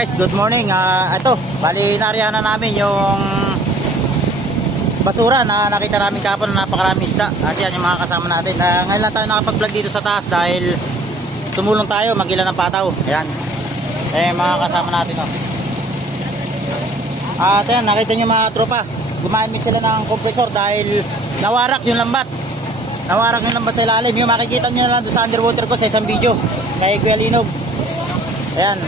guys, good morning. Ito, bali nariyan na namin yung basura na nakita namin kahapon na napakaraming isda. At yan yung mga kasama natin. Ngayon lang tayo nakapag-vlog dito sa taas dahil tumulong tayo mag-ilan ng pataw. Ayan. Mga kasama natin, oh. At ayan, nakita nyo mga tropa, gumamit sila ng kompresor dahil nawarak yung lambat. Nawarak yung lambat sa ilalim. Yung makikita nyo na lang doon sa underwater ko sa isang video kay Kuya Linog. Ayan,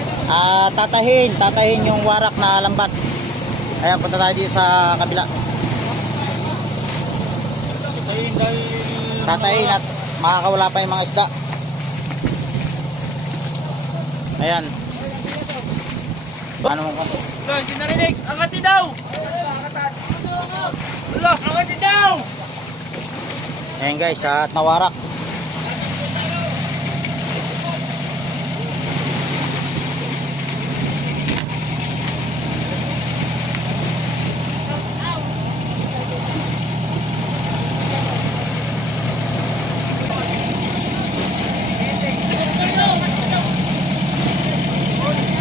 tatahin yung warak na lambat. Ayan, punta tayo dito sa kabila. Tatahin at makakawala pa yung mga isda. Ayan. Ano mo ko? Wala, hindi narinig. Angatin daw! Wala, angatin daw! Ayan guys, at nawarak.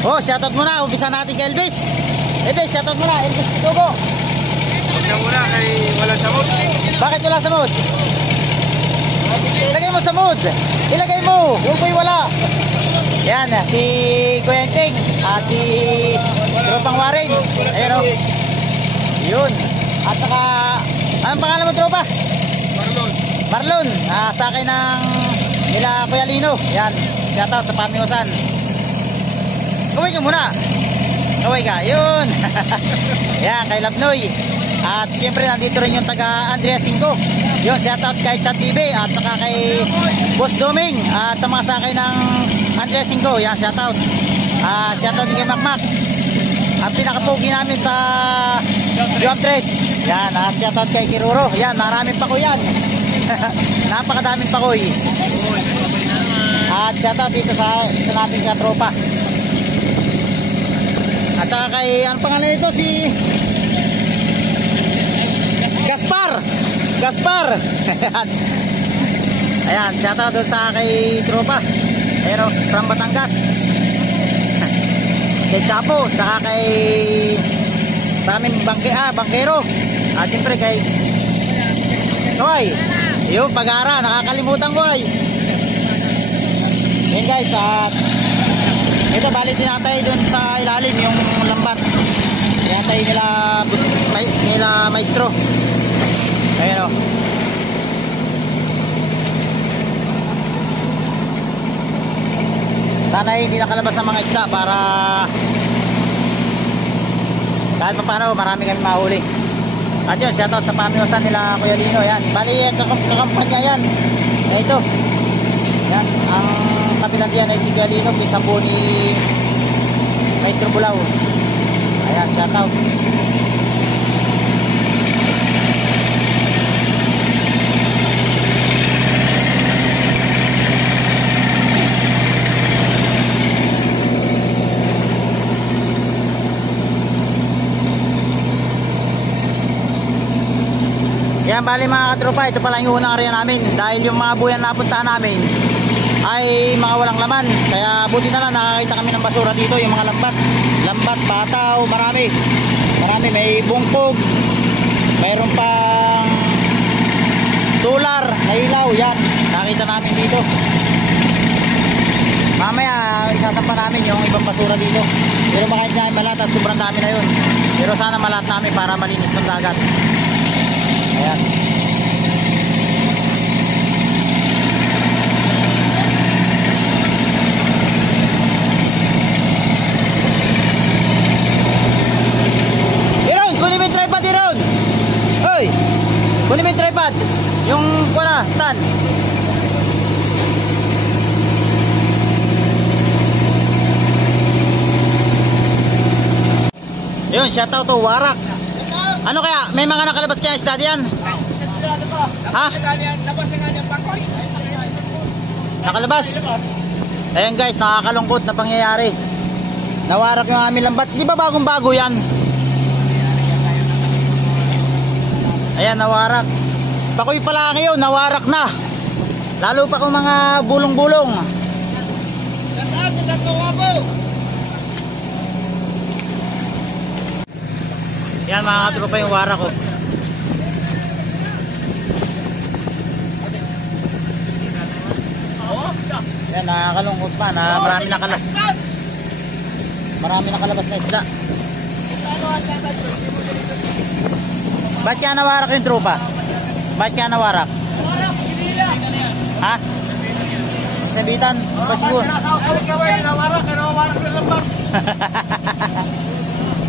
Oh, shoutout muna. Umpisa natin kay Elvis. Elvis, shoutout muna. Elvis Pitubo. Umpisa muna kay wala sa mood. Bakit wala sa mood? Ilagay mo sa mood. Ilagay mo. Yung ko'y wala. Yan, si Kuya Enting at si Tropang Warren. Ayan o. Yun. At saka, anong pangalan mo, Tropa? Marlon. Marlon. Sa akin ng nila Kuya Lino. Yan. Shoutout sa Pamiusan. Kaway ka muna. Kaway ka. Yun. Yan, kay Labnoy. At siyempre nandito rin yung taga Andrea 5. Yun, shoutout kay Chat TV. At saka kay Boss Doming. At sa mga sakay ng Andrea 5. Yan, shoutout. Shoutout din kay Macmac. Ang pinakapogi namin sa Job 3. Yan, at shoutout kay Kiruro. Yan, maraming pako yan. Napakadaming pakoy. At shoutout dito sa nating katropa. At saka kay, ang pangalan nito si Gaspar. Ayan, shoutout doon sa kay tropa. Pero from Batangas. Kay Chapo, saka kay sa aming bangkero. At siyempre kay Toy. Yung Pagara, nakakalimutan ko ay. Yan guys, ito bali tinatay dun sa ilalim yung lambat. Tinatay nila maestro. Ayan o. Sana hindi nakalabas ang mga isda para kahit pa paano marami kami mahuli. At yun, shoutout sa Pamiusan nila Kuya Lino. Yan, bali kakampanya yan. Ito. Yan, ang kapitan diyan ay si Kuya Lino, pisang po ni Maestro Bulao. Ayan, shoutout. Yan, bali mga katropa, ito pala yung unang area namin. Dahil yung mga buyan na puntahan namin ay mga walang laman. Kaya buti na lang nakakita kami ng basura dito. Yung mga lambat, pataw, marami. May bungkog. Mayroon pang solar na ilaw. Yan, nakita namin dito. Mamaya isasampa namin yung ibang basura dito. Pero makahit namin malat at sobrang dami na yun. Pero sana malat namin para malinis ng dagat. Ayan. Iron, kunin mo yung tripod, Iron. Hoy, kunin mo yung tripod. Yung kuna, stand. Yun, shoutout to Warak. Ano kaya? May mga nakalabas kaya isda diyan? Ha? Nakalabas? Ayan guys, nakakalungkot na pangyayari. Nawarak yung aming lambat. Di ba bagong bago yan? Ayan, nawarak. Pakoy pala ngayon, nawarak na. Lalo pa kung mga bulong-bulong. Yan mga katropa yung warak ko. Yan, nakakalungkot pa na marami nakalabas na isda. Ba't kaya nawarak yung tropa? Ba't kaya nawarak? Ha? Sabitan? Ba siguro?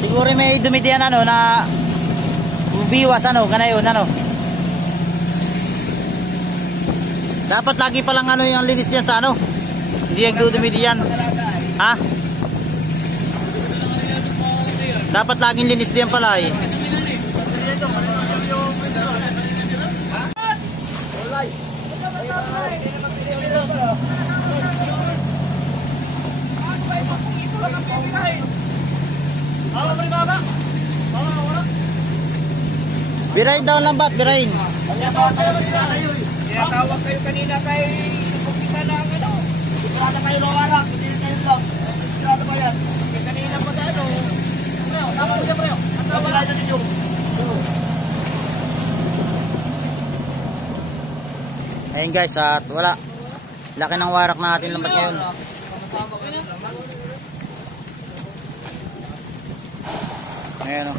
Siguro may dumidiyan ano na biwas ano, ganayon ano. Dapat lagi palang ano yung linis diyan sa ano. Hindi yung dumidiyan. Ha? Dapat laging linis diyan pala eh. Birain daw lambat, birain. Kaya tawag kayo kanina kay umpisa na ang ano. Sigurado kayo nawarak, hindi na kayo vlog. Sigurado ba yan? Kaya kanina pa na ano. Preo, tama mo siya preo. Ang tawag na ninyo. Ayun guys, at wala. Laki ng warak natin lambat ngayon. Ayan o.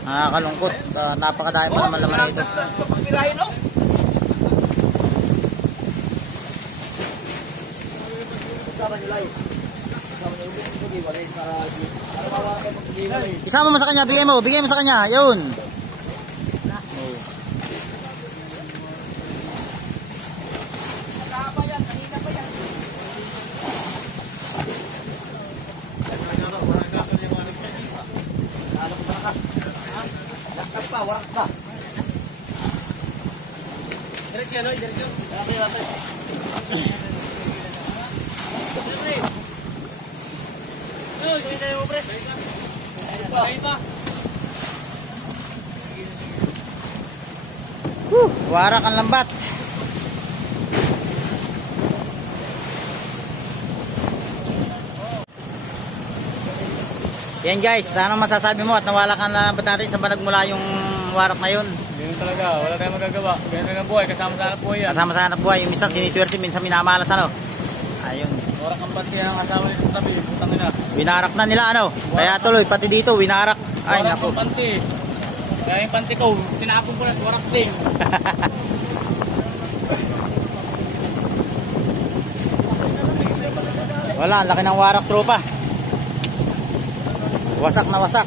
Nakakalungkot. Napakadami pa naman laman na ito. Isama mo sa kanya, bigay mo sa kanya. Yun. Warak ang lambat. Yan guys, ano masasabi mo at nawala ka na lambat natin sa nagmula yung warak na yun? Ganun talaga, wala tayong magagawa. Ganun ang buhay, kasama sa hanap buhay yan. Kasama sa hanap buhay, minsan siniswerte, minsan minamalas ano. Ayun. Warak ang pati ang kasama nito sa tabi, putang ina. Winarak na nila ano. Kaya tuloy, pati dito, winarak. Ay, Warak naku. ang panty. Kaya yung panty ko, tinapon ko na, warak din. Wala, laki ng warak tropa. Wasak na wasak.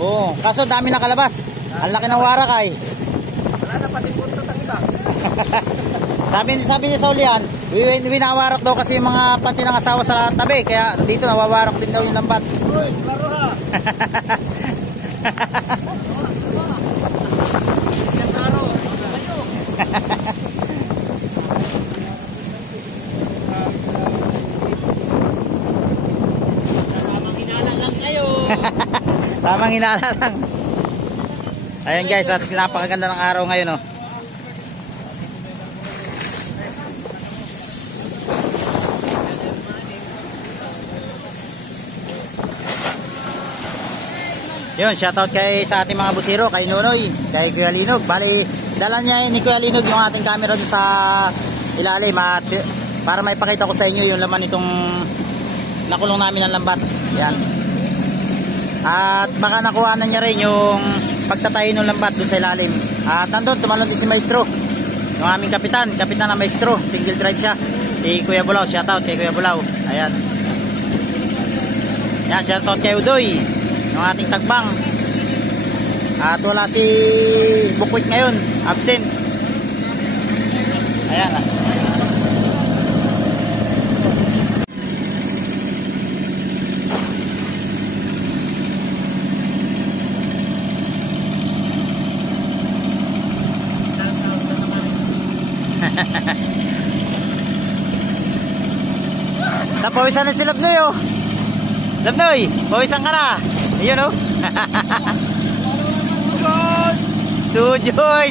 Oo, kaso dami nakalabas. Ang laki ng warak ay. Wala na pati punto ng iba. Sabi niya sa ulian, winawarak daw kasi yung mga panty ng asawa sa tabi. Kaya dito nawawarak din daw yung lambat. Uy, klaro ha. Tamang hinala lang. Ayan guys, at napakaganda ng araw ngayon oh. Yun, shoutout kay sa ating mga busiro, kay Nonoy, kay Kuya Linog. Bali, dala niya ni Kuya Linog yung ating camera dun sa ilalim at para maipakita ko sa inyo yung laman itong nakulong namin ng lambat. Yan. At baka nakuha na niya rin yung pagtatayo ng lambat dun sa ilalim. At nandun, tumalon din si Maestro, yung aming kapitan na Maestro, single drive siya. Si Kuya Bulaw, shoutout kay Kuya Bulaw. Ayan. Yan, shoutout kay Udoy, yung ating tagbang. At wala si Bukwit ngayon, absent. Ayan ah. Napawisan na si Labnoy oh. Labnoy, pawisan ka na. Ayun oh. Tujoy.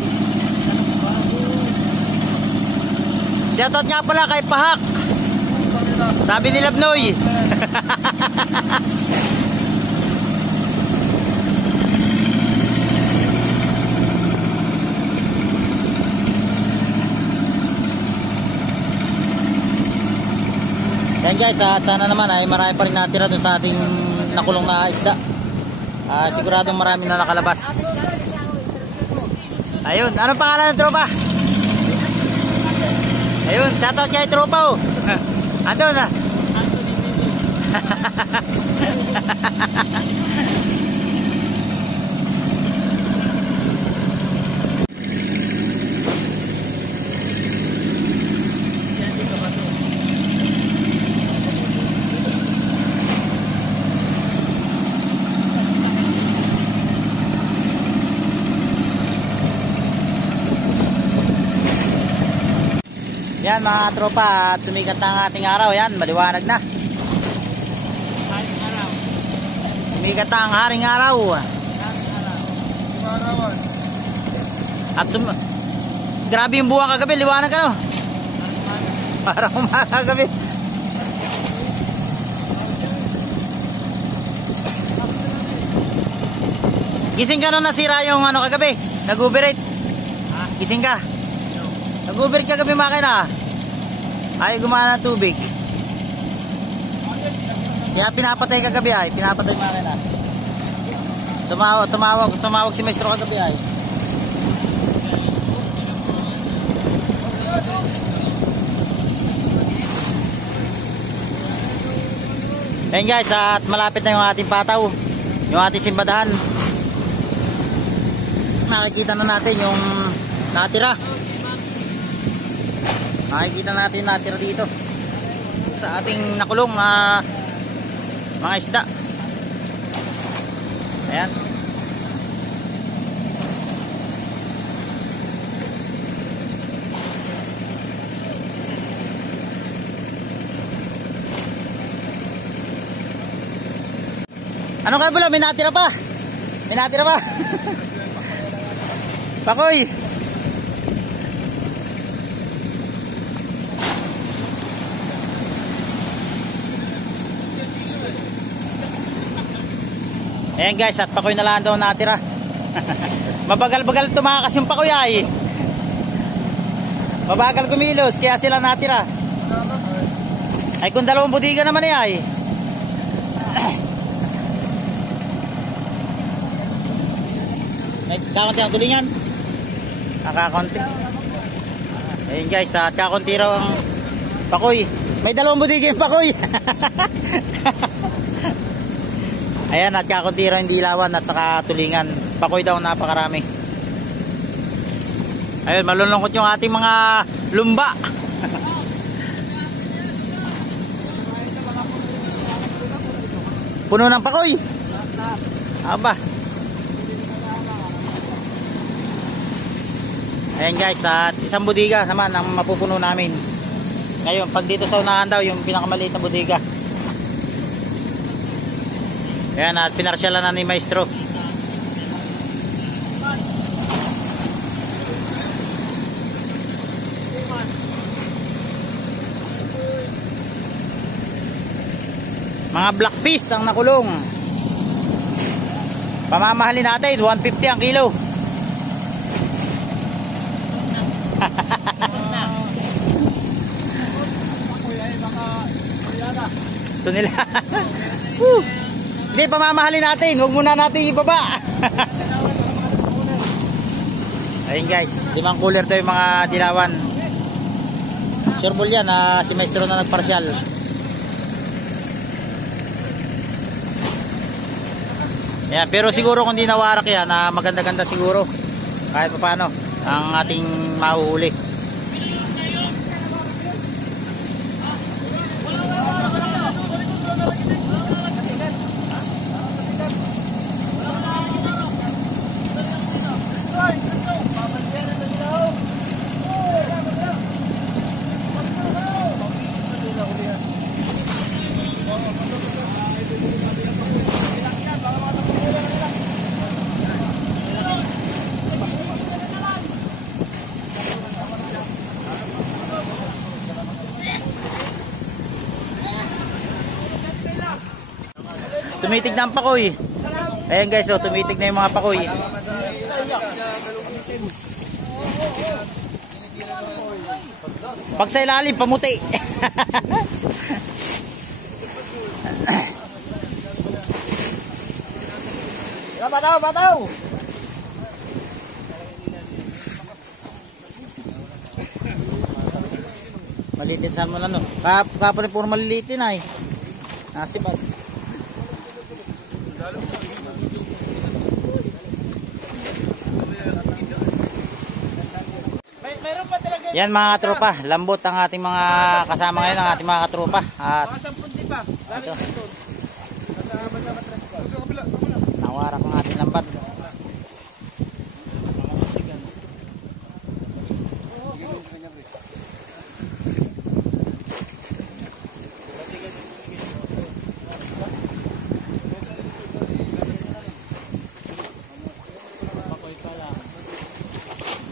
Shoutout nga pala kay Pahak. Sabi ni Labnoy. Yan guys, at sana naman ay marami pa rin natira dun sa ating nakulong na isda. Siguradong marami na nakalabas. Ayun, anong pangalan ng tropa? Ayun, shoutout kay tropa oh. Andun na. Yan mga tropa, at sumikat na ang ating araw. Yan, maliwanag na. Sumikat na ang haring araw. At grabe yung buwan kagabi, liwanag ano? Parang umaga kagabi. Gising ka nung nasira yung ano kagabi? Nag-uberate? Gising ka? Nag-uberate kagabi makina? Ay gumana ng tubig. Kaya pinapatay kagabi ay, pinapatay makina. Tumawag si maestro kagabi ay. Ayan guys, at malapit na yung ating pataw, yung ating simbadahan. Makikita na natin yung natira. Makikita natin yung natira dito sa ating nakulong mga isda. Ayan. Ano kaya bula? May natira pa. May natira pa. Pakoy. Ayan guys, at pakoy na lang daw natira. Mabagal-bagal tumakas yung pakoy ay. Mabagal kumilos, kaya sila natira. Ay kung dalawang budiga naman ay. Ay, kakunti ang tulingan. Nakakunti. Ayan guys, at kakunti raw ang pakoy. May dalawang budiga yung pakoy. Ayan, at kakunti raw yung dilawan at saka tulingan. Pakoy daw napakarami. Ayun, malulungkot yung ating mga lumba. Puno ng pakoy. Aba. Ayan guys, at isang budiga naman ang mapupuno namin. Ngayon, pag dito sa unahan daw, yung pinakamaliit na budiga. Ayan, at pinarsyalan na ni maestro. Mga black fish ang nakulong. Pamamahalin natin 150 ang kilo. Ito nila. Hindi, pamamahalin natin. Huwag muna natin ibaba. Ayun guys, 5 cooler to yung mga dilawan. Sureball yan, si maestro na nagparsyal. Yan, pero siguro kung di nawarak yan, maganda-ganda siguro. Kahit pa paano ang ating mahuhuli. tumitig na ang pakoy. Ayan guys, oh, tumitig na yung mga pakoy. Pag sa ilalim, pamuti. Bataw, bataw! Maliit salmon ano. Kapag puro maliliit din ay. Nasibag. Mayroon pa talaga. Yan mga tropa, lambot ang ating mga kasama ngayon, ang ating mga katropa. At Mga 10 din pa. ito, Sa kabila. nawarak ang ating lambat.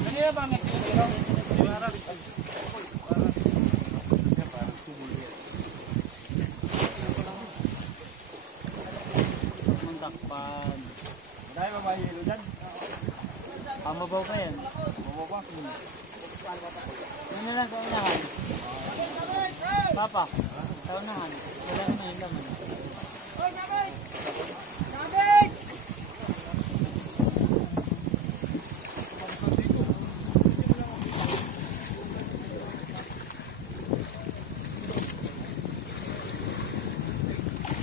Kanina ba Mexico? Takpan. Dahil mamahilo dyan. Mababaw pa yan. Bumaba. Yan na lang sa unahan. Papa, sa unahan. Wala na yung laman.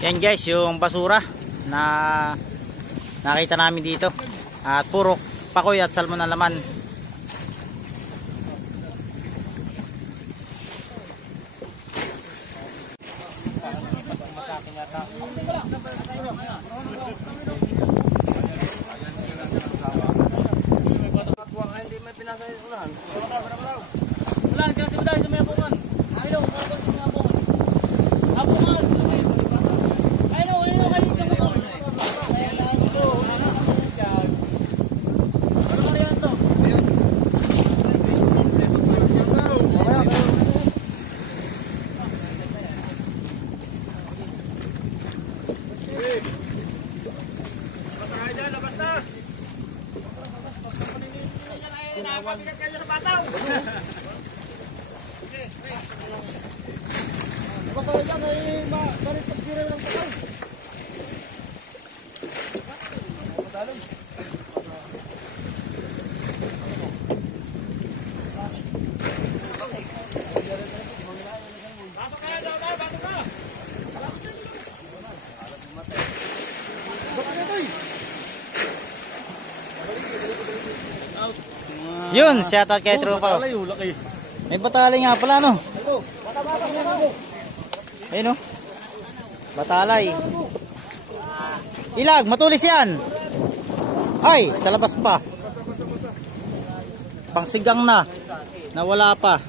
Yan guys, yung basura na nakita namin dito. At puro pakoy at salmon ang laman. Hindi may pinasa yung unahan. Wala, kasi ba dahil sa mga bungan? Ayaw, wala kasi mga bungan. Abungan! Ayaw, ayaw, kayo dyan mo. Ano kaya ito? Basta kayo dyan, labas na! Nakapabigat kayo sa bataw! Basta kayo dyan, ay marit pagkira ng bataw. Pasok kayo daw, pasok ka! Bakit ito eh? Yun, shoutout kay tropa. May batalay nga pala no. Ayun no. Batalay. Ilag, matulis yan. Ay, sa labas pa. Pangsigang na. Nawala pa.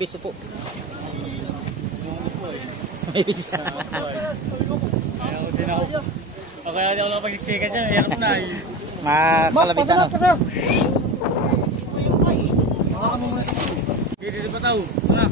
Biso po. May bisa. O kaya di ako nakapagsiksikan dyan, hirap na eh. Makalabitan no. Hindi dito pa tao. Ano?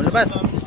Lumabas.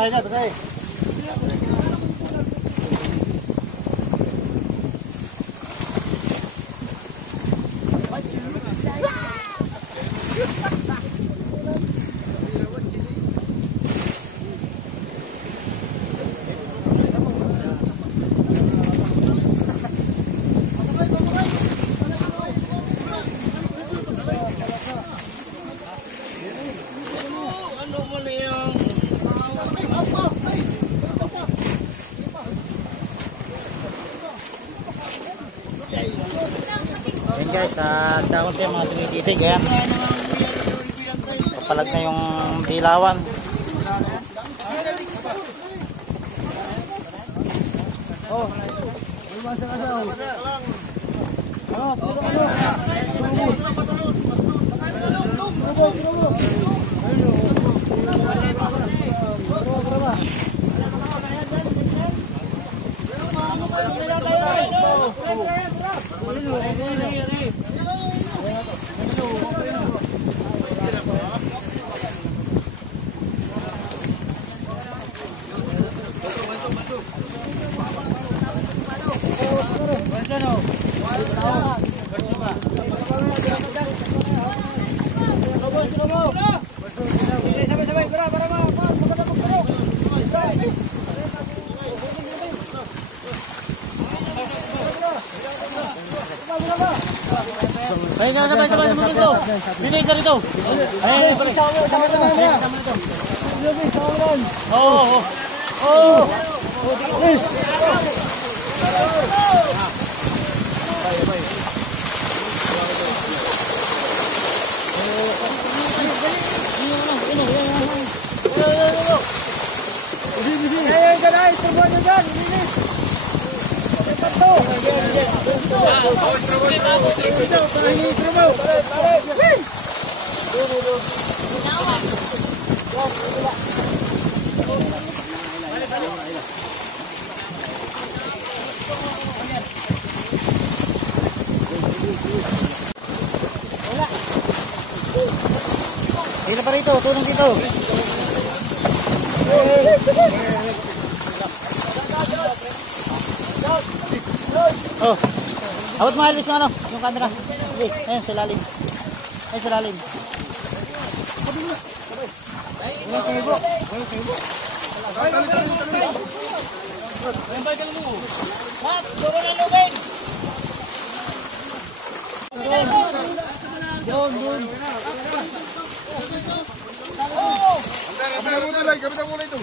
Ay, patay. Ayan guys, dakot yung mga tumikitig. Ayan, kapalag na yung dilawan. Oh, Baik, sabay dito. Binig ka rito. Ay, sama-sama na. Oo. Oo. Dito pa rito, tulong dito. Oh. Abot mo Elvis yung ano, yung camera. Elvis, ayun sa lalim. Ayun sa lalim. Kapitan mo na ito.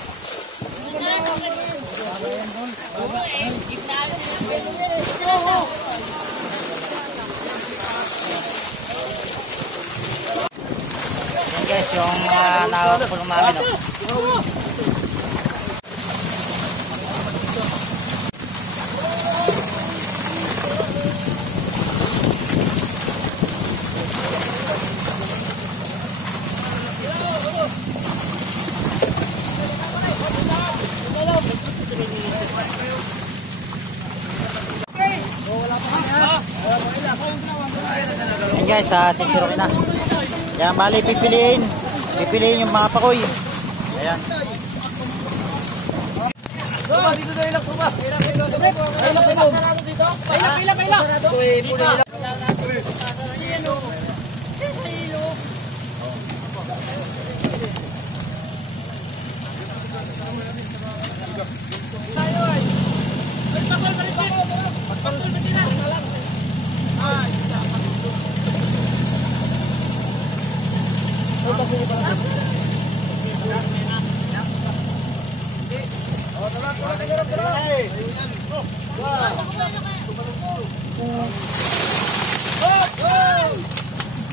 Yan guys, yung nakapulong namin. Oh. Yan guys, sisirokin na. Yan, bali pipiliin yung mga pakoy. Ayan. Dito na ilak, tuba. Ilak.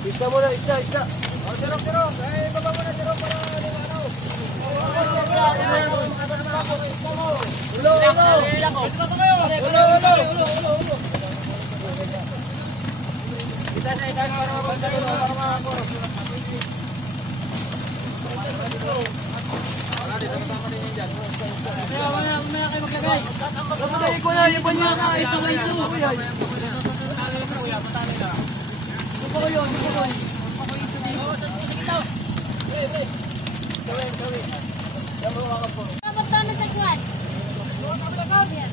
Isda muna, isda. Oh, sirok. Eh, baba mo na sirok para ano. Ulo. Kita na ikan para mabantay mo para makakuro. Wala dito kasama din yan. Mamaya kayo maglagay. Kapatay ko na, yung banya ka. Ito. Dapat ka na sa kwan. Yan.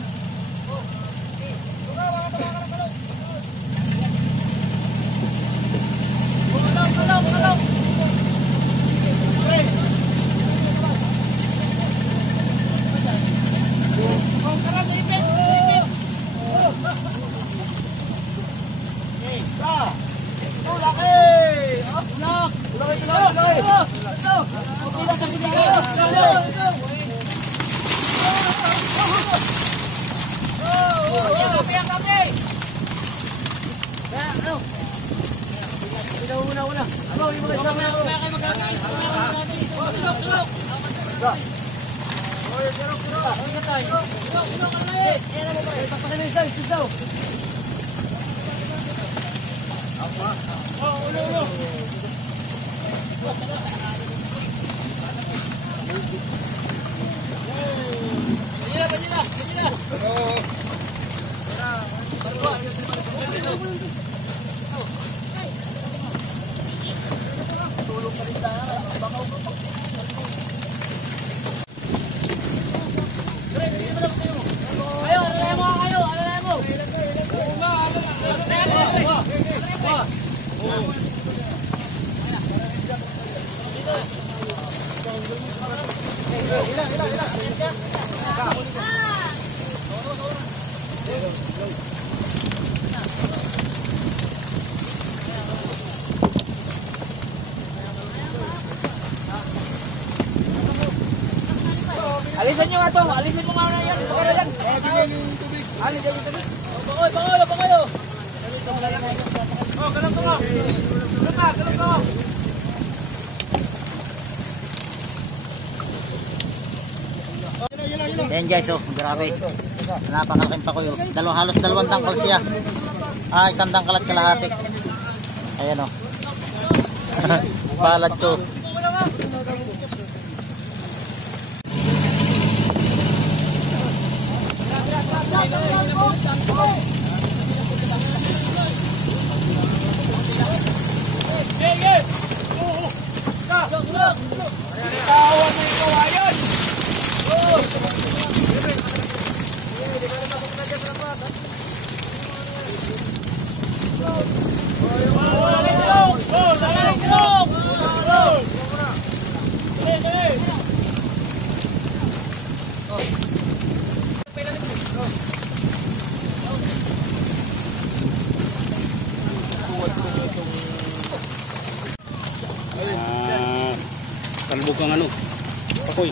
Alisan nyo nga to. Alisan mo nga na yan. Pagkara yan. Alisan yung tubig. Pangayo! Oh, galang ko mo. Galang ko. Ayan guys, oh, grabe. Napakalaking pa ko yun. Halos dalawang tangkal siya. Isang tangkal at kalahati. Ayan, oh. Balad ko. Tawan mo yung kawayan. Kalbog kang ano, pakoy.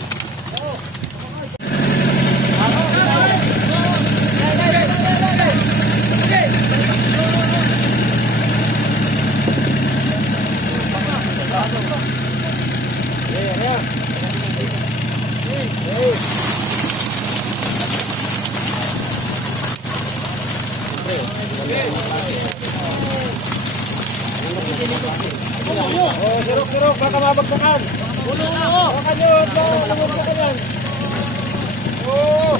Oh, sirok, baka mabagsakan. Baka nyo, mabagsakan yan. Oh.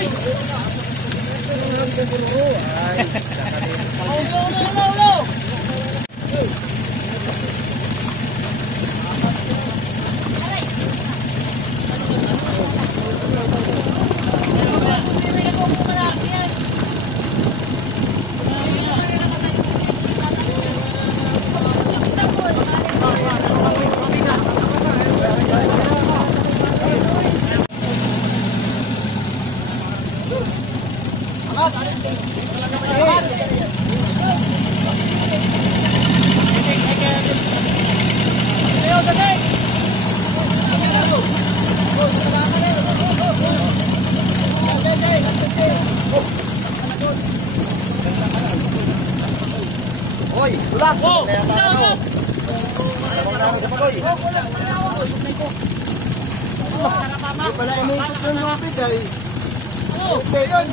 Ay, Pala umukot ng lupit ay. Okay yun.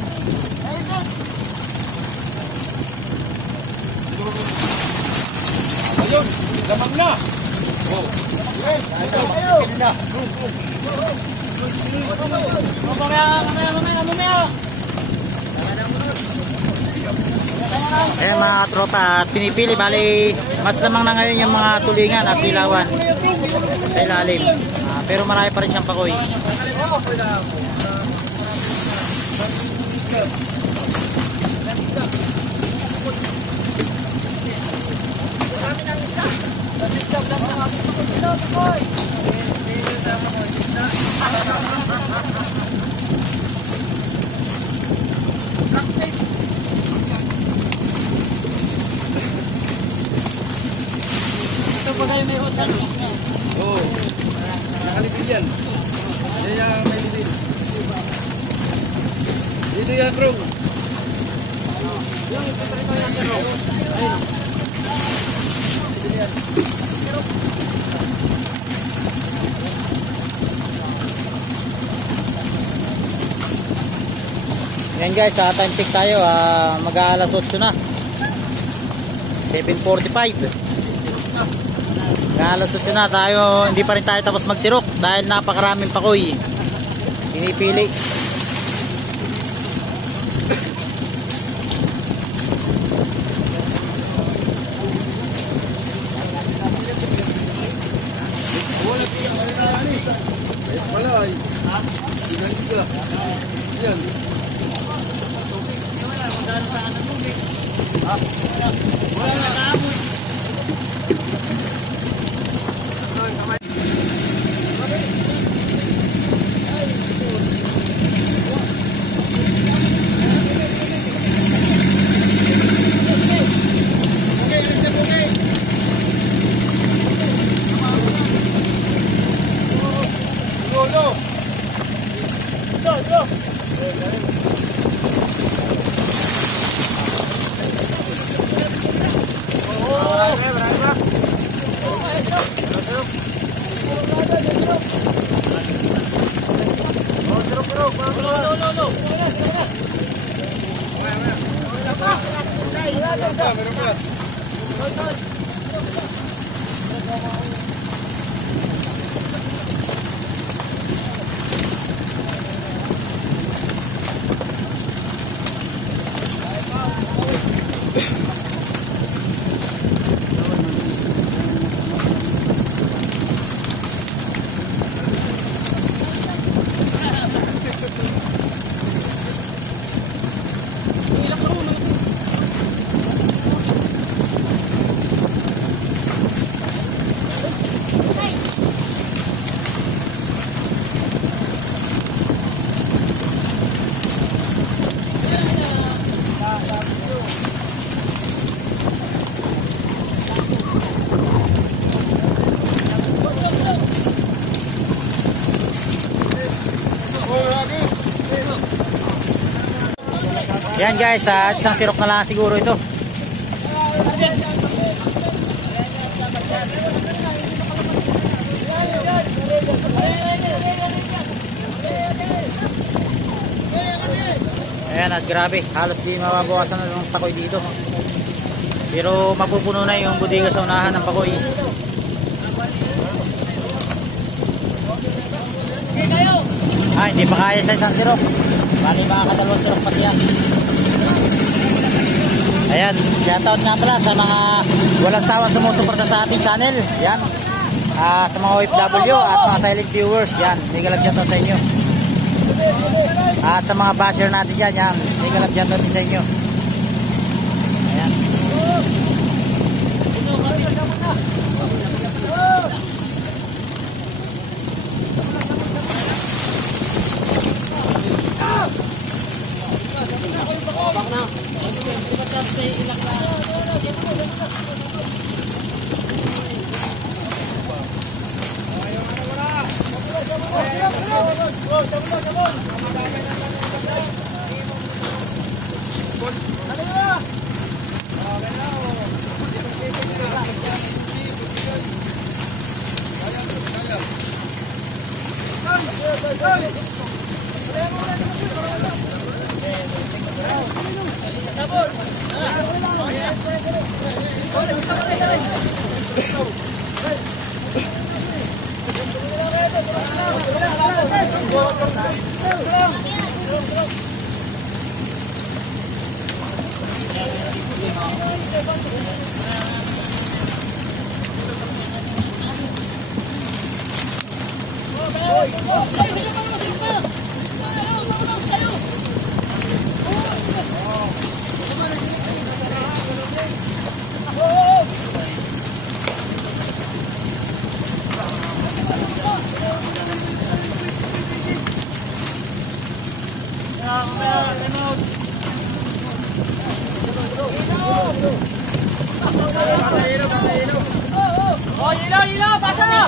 Ayun, lamang na. Mamaya. Ayan mga tropa, at pinipili, bali mas lamang na ngayon yung mga tulingan at ilawan sa ilalim. Pero marami pa rin siyang pakoy. Ito po tayo may usan. Oo. Nakalipid yan. Yan yung may lipid. Dito yan, bro. Yan guys, sa time check tayo, mag-aalas 8 na. 7:45. Mag-aalas 8 na tayo, hindi pa rin tayo tapos magsirok dahil napakaraming pakoy. Pinipili. Wala ay. Ginaliga. Yan. Yan guys, isang sirok na lang siguro ito. Ayan, at grabe, halos di mababawasan na ng pakoy dito. Pero mapupuno na yung bodega sa unahan ng pakoy. Hindi pa kaya sa isang sirok. Bali mga kadalawang sirok pa siya. Ayan, shoutout nga pala sa mga walang sawang sumusuporta sa ating channel. Yan. Sa mga OFW at mga silent viewers. Yan, mega love shoutout sa inyo. At sa mga basher natin dyan, yan, mega love shoutout din sa inyo. Ayan. Oh, ilaw, pasa!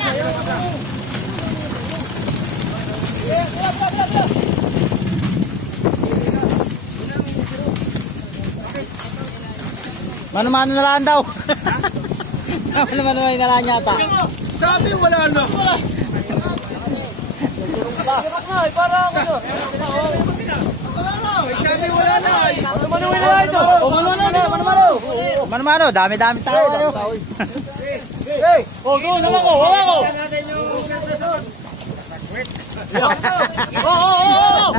Mano-mano na lang daw. Mano-mano na lang yata. Sabi wala na. Para ako doon. Wala na. Sabi wala na. Mano na ito. Oh, mano. Mano-mano, dami-dami tayo. Hey! Oh, doon naman ko. Hawa ko. Oh.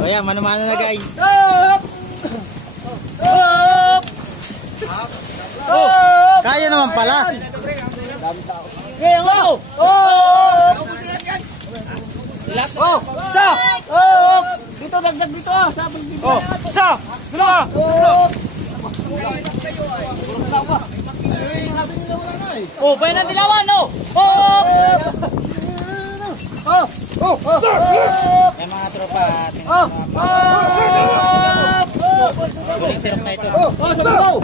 O yan, mano-mano na guys. Kaya naman pala. Okay, ako. Oh! Sa! Oh! Dito, dagdag dito ah! Sa dito! Oh, sa! Dalawa! Oh! Oh, pwede na dilawan, no? Oh! Oh! Oh! Oh! Yan mga tropa. Oh! Galing sirap na ito. Oh! Oh! Sabaw!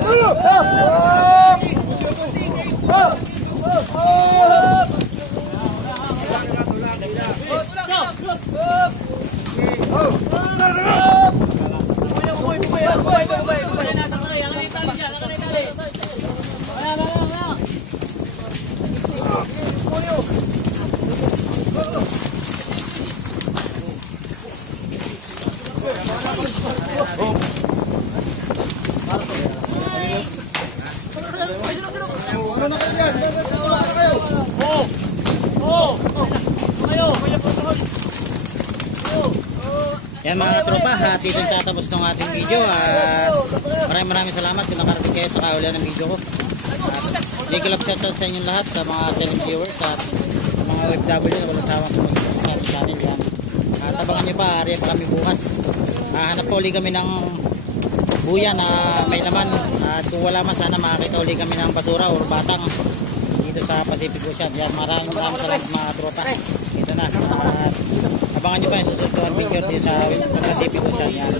Yan mga tropa, dito tatapos ng ating video. Maraming salamat kung nakarating kayo sa kaulan ng video ko. Big love shoutout sa inyong lahat, sa mga silent viewers at sa mga OFW na walang sawang sumusunod sa ating channel. Yan. At abangan nyo pa, ariya pa kami bukas. Hanap pa uli kami ng buya na may laman. At kung wala man, sana makakita uli kami ng basura o batang dito sa Pacific Ocean. Yan, maraming salamat mga tropa. Dito na. At abangan nyo pa yung susunod na video dito sa Pacific Ocean. Yan.